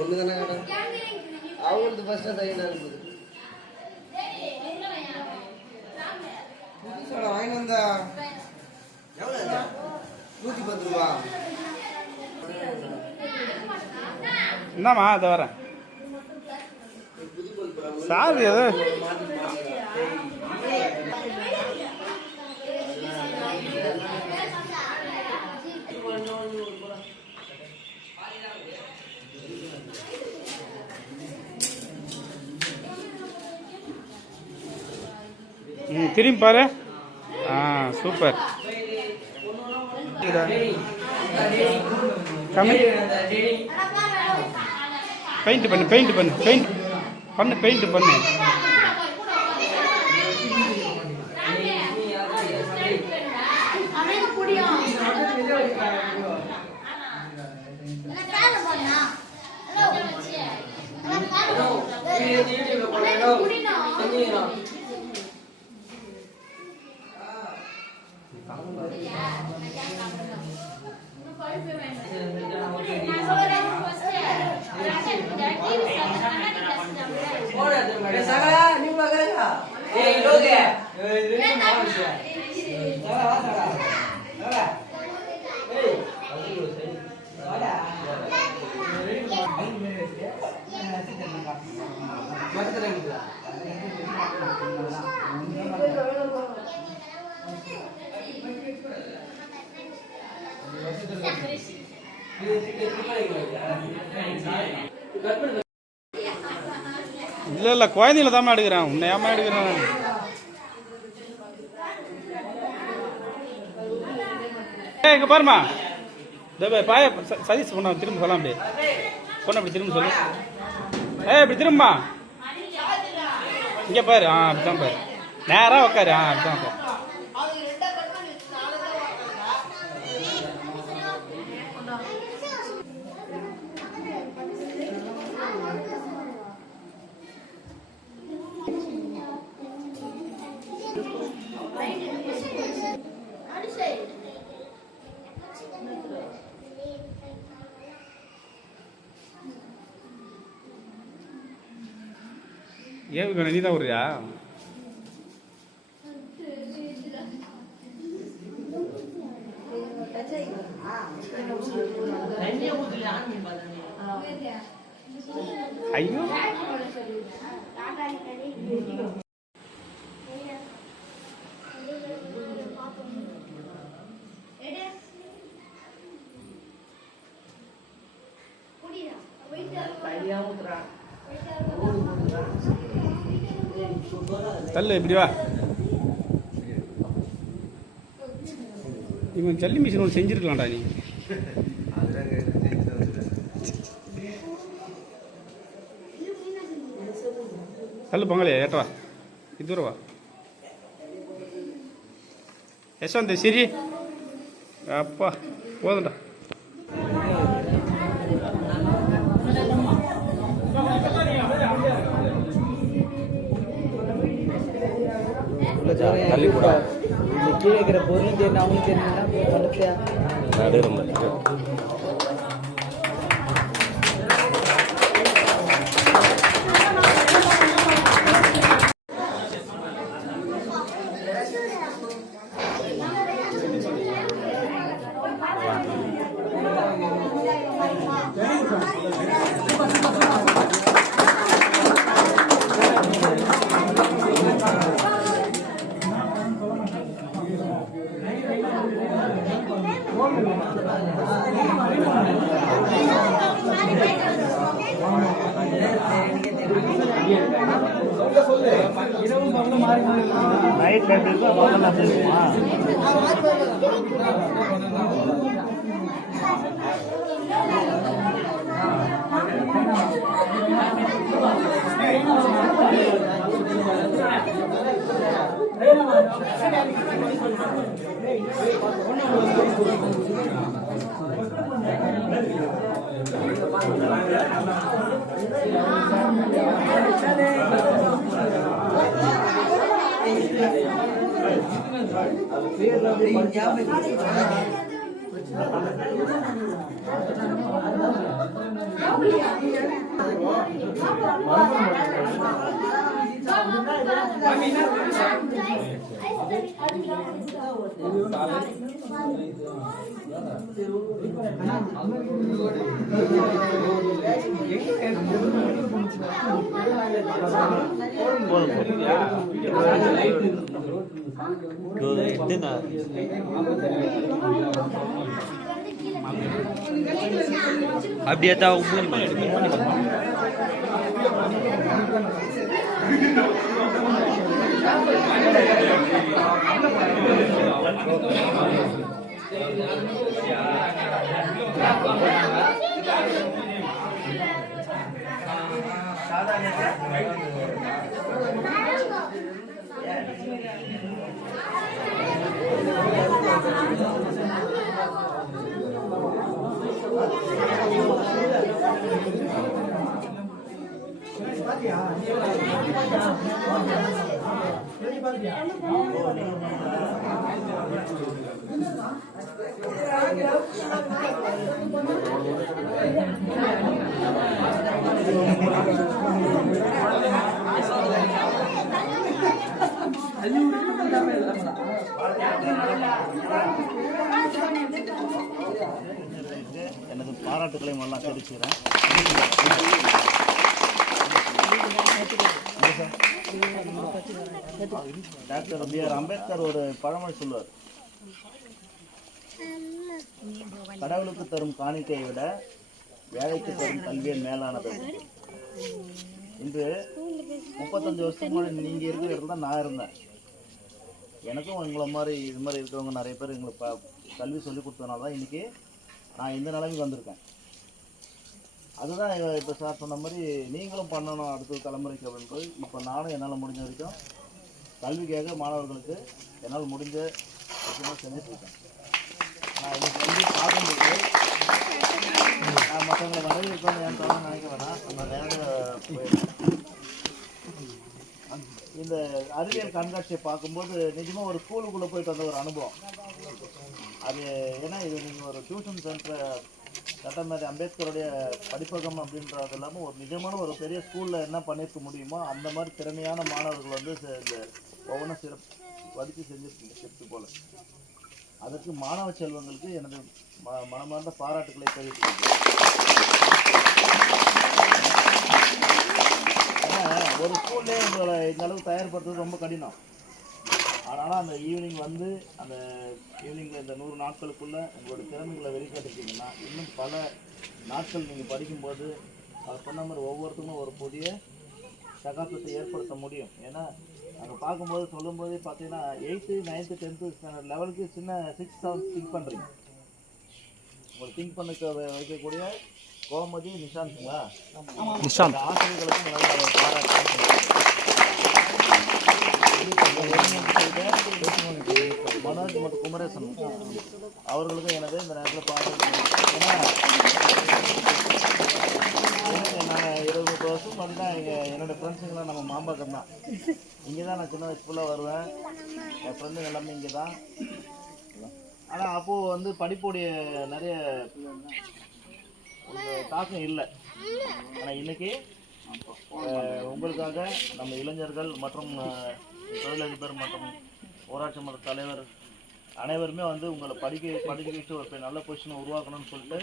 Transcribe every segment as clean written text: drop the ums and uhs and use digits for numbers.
ஒன்று தானே கேட்டேன். அவங்களுக்கு ஃபஸ்ட்டாக தயிர் இருக்குது. வாங்கி வந்தா எவ்வளோ? 110 ரூபா. என்னம்மா அதை வரேன் சார் ஏதோ திரும்பி பாரு. சூப்பர். பெயிண்ட் பண்ணு பெயிண்ட் பண்ணு பெயிண்ட் பண்ணு பெயிண்ட் பண்ணு. இல்ல இல்ல குழந்தைங்கள தான் எடுக்கிறேன். உன்னை ஏமா எடுக்கிறேன். இங்க பாருமா பாய சதீஷ் பொண்ணா திரும்ப சொல்லலாம். அப்படியே பொண்ணு அப்படி திரும்ப சொல்லு. இப்படி திரும்பமா இங்க பாரு. அப்படிதான் பாரு. நேரா உட்காரு. அப்படிதான் உட்காரு. ஏன் நீ தான் வருயா? ஐயோ தள்ளு. இப்படி வா. இவன் ஜல்லி மிஷின் ஒன்று செஞ்சுருக்கலாம்டா நீ. தள்ளு பொங்கலே ஏட்டவா. இது வா யஷ்வந்த். சரி அப்பா போதும்டா. கீழே இருக்கிற பொருள் தெரியும் அவங்களுக்கு தெரியுங்களா? நைட் அப்படியே தான் எனது பாராட்டுக்களை எல்லாம் தெரிவிக்கிறேன். Doctor B.R. அம்பேத்கர் ஒரு பழமொழி சொல்லுவார், கடவுளுக்கு தரும் காணிக்கையை விட ஏழைக்கு தரும் கல்வியை மேலானது. இன்று 35 வருஷத்துக்கு முன்னாடி நீங்கள் இருக்கிற இடத்துல தான் நான் இருந்தேன். எனக்கும் உங்களை மாதிரி இது மாதிரி இருக்கிறவங்க நிறைய பேர் எங்களுக்கு கல்வி சொல்லி கொடுத்ததுனால தான் இன்றைக்கி நான் இந்த நிலைமைக்கு வந்திருக்கேன். அதுதான் இப்போ சார் சொன்ன மாதிரி நீங்களும் பண்ணணும் அடுத்த தலைமுறைக்கு அப்படின்றது. இப்போ நானும் என்னால் முடிஞ்ச வரைக்கும் கல்விக்காக மாணவர்களுக்கு என்னால் முடிஞ்ச விஷயமாக செஞ்சுட்ருக்கேன். நான் இன்னைக்கு வந்து பார்க்கும்போது நான் மற்றவங்களை வந்து இப்போ என் தவிர நினைக்க வேணாம். நம்ம நேரம் இந்த அறிவியல் கண்காட்சியை பார்க்கும்போது நிஜமாக ஒரு ஸ்கூலுக்குள்ளே போயிட்டு வந்த ஒரு அனுபவம் அது. ஏன்னா இது நீங்கள் ஒரு டியூஷன் சென்டரை சட்டமேதை அம்பேத்கருடைய படிப்பகம் அப்படின்றது இல்லாமல் ஒரு நிஜமான ஒரு பெரிய ஸ்கூலில் என்ன பண்ணியிருக்க முடியுமோ அந்த மாதிரி திறமையான மாணவர்கள் வந்து இந்த ஒவ்வொன்றும் வடித்து செஞ்சுருக்கீங்க சிறப்பு போல். அதற்கு மாணவ செல்வங்களுக்கு எனது மனமார்ந்த பாராட்டுக்களை தெரிவித்துக்கிறேன். ஏன்னா ஒரு ஸ்கூல்லே உங்களை இந்த அளவுக்கு தயார்படுத்துறது ரொம்ப கடினம். அதனால் அந்த ஈவினிங் வந்து அந்த ஈவினிங்கில் இந்த 100 நாட்களுக்குள்ளே உங்களோட திறமைகளை வெளிக்காட்டிருக்கீங்கன்னா இன்னும் பல நாட்கள் நீங்கள் படிக்கும்போது அது சொன்ன மாதிரி ஒவ்வொருத்தரும் ஒரு புதிய சகாப்தத்தை ஏற்படுத்த முடியும். ஏன்னா அங்கே பார்க்கும்போது சொல்லும்போதே பார்த்தீங்கன்னா 8th 9th 10th ஸ்டாண்டர்ட் லெவலுக்கு சின்ன 6th 7th திங்க் பண்ணுறீங்க. உங்களுக்கு திங்க் பண்ண வைக்கக்கூடிய கோமதி நிஷாந்த்ங்களா ஆசிரியர்களுக்கும் நல்ல பாராட்டு. மனோஜ் மற்றும் குமரேசன் அவர்களுக்கும் எனது இந்த நேரத்தில் பாராட்டு. ஏன்னா நான் 20-30 வருஷம் பார்த்தீங்கன்னா என்னோடய ஃப்ரெண்ட்ஸுங்களாம் நம்ம மாம்பாக்கம் தான். இங்கே தான் நான் சின்ன வயசு ஃபுல்லாக வருவேன். என் ஃப்ரெண்டுங்க எல்லாமே இங்கே தான். ஆனால் அப்போது வந்து படிப்புடைய நிறைய தாக்கம் இல்லை. ஆனால் இன்றைக்கி உங்களுக்காக நம்ம இளைஞர்கள் மற்றும் தொழிலதிபர் மற்றும் ஊராட்சி மன்ற தலைவர் அனைவருமே வந்து உங்களை படிக்க வச்சு ஒரு நல்ல பொசிஷனை உருவாக்கணும்னு சொல்லிட்டு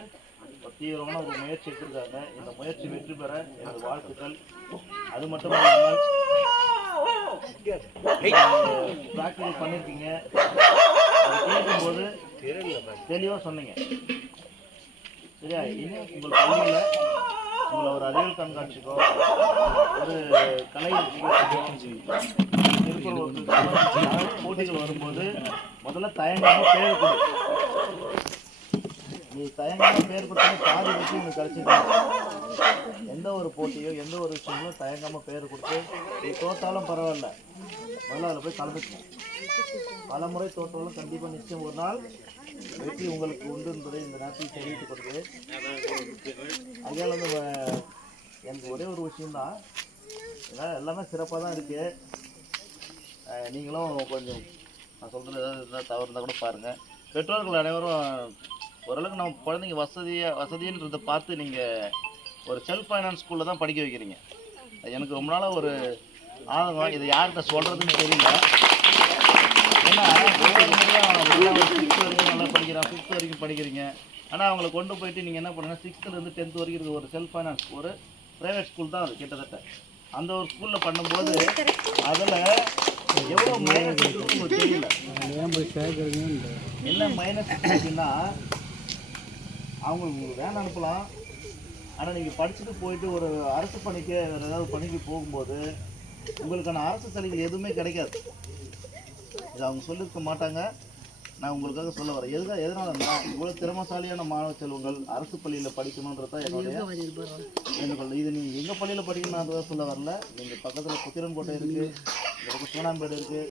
ஒரு தீவிரமான ஒரு முயற்சி எடுத்திருக்காங்க. இந்த முயற்சி வெற்றி பெற எனது வாழ்த்துக்கள். அது மட்டும் இல்லாமல் ப்ராக்டிகல் பண்ணியிருக்கீங்க, கேட்கும்போது தெளிவாக சொன்னீங்க. சரியா? இனி உங்கள் பள்ளியில் உங்களை ஒரு அறிவியல் கண்காட்சிக்கோ ஒரு கலை போட்டிகள் வரும்போது முதல்ல தயங்காமல் பேர் கொடு. நீ தயங்காமல் பேர் கொடுத்தா பாதி வச்சு உங்களுக்கு கிடைச்சிருக்காங்க. எந்த ஒரு போட்டியோ எந்த ஒரு விஷயங்களும் தயங்காமல் பேர் கொடுத்து நீ தோற்றாலும் பரவாயில்ல, முதல்ல அதில் போய் கலந்துக்கணும். பல முறை தோற்றாலும் கண்டிப்பாக நிச்சயம் ஒரு நாள் வெற்றி உங்களுக்கு உண்டு என்பதை இந்த நேரத்தில் தெரிவித்துக் கொடுக்குது. அதனால வந்து எனக்கு ஒரே ஒரு விஷயம்தான், எல்லாமே சிறப்பாக தான் இருக்குது. நீங்களும் கொஞ்சம் நான் சொல்கிறது ஏதாவது இருந்தால் தவறு இருந்தால் கூட பாருங்கள். பெற்றோர்கள் அனைவரும் ஓரளவுக்கு நம்ம குழந்தைங்க வசதின்றதை பார்த்து நீங்கள் ஒரு செல்ஃப் ஃபைனான்ஸ் ஸ்கூலில் தான் படிக்க வைக்கிறீங்க. எனக்கு ரொம்ப நாளாக ஒரு ஆதங்கம், இது யார்கிட்ட சொல்கிறதுன்னு தெரியல. ஏன்னா ஒவ்வொரு முறையும் 6th வரைக்கும் நல்லா படிக்கிறான், 5th வரைக்கும் படிக்கிறீங்க. ஆனால் அவங்கள கொண்டு போயிட்டு நீங்கள் என்ன பண்ணுங்கள், 6th-லேருந்து 10th வரைக்கும் இருக்க ஒரு செல்ஃப் ஃபைனான்ஸ் ஒரு ப்ரைவேட் ஸ்கூல் தான் அது கிட்டத்தட்ட. அந்த ஒரு ஸ்கூலில் பண்ணும்போது அதில் எவ்வளோ மைனஸ் இருக்குன்னு உங்களுக்கு தெரியல. என்ன மைனஸ் இருக்குன்னா, அவங்க வேன் அனுப்பலாம், ஆனால் நீங்கள் படிச்சுட்டு போயிட்டு ஒரு அரசு பணிக்கு வேறு ஏதாவது பணிக்கு போகும்போது உங்களுக்கான அரசு சலுகை எதுவுமே கிடைக்காது. இது அவங்க சொல்லியிருக்க மாட்டாங்க. நான் உங்களுக்காக சொல்ல வரேன். எதனால நான் இவ்வளோ திறமசாலியான மாணவ செல்வங்கள் அரசு பள்ளியில் படிக்கணுன்றது தான் என்னுடைய வேண்டுகோள். இது நீங்கள் எங்கள் பள்ளியில் படிக்கணுன்றதை சொல்ல வரல. நீங்கள் பக்கத்தில் புத்திரன்கோட்டை இருக்குது, இந்த பக்கம் சோனாம்பேடு இருக்குது.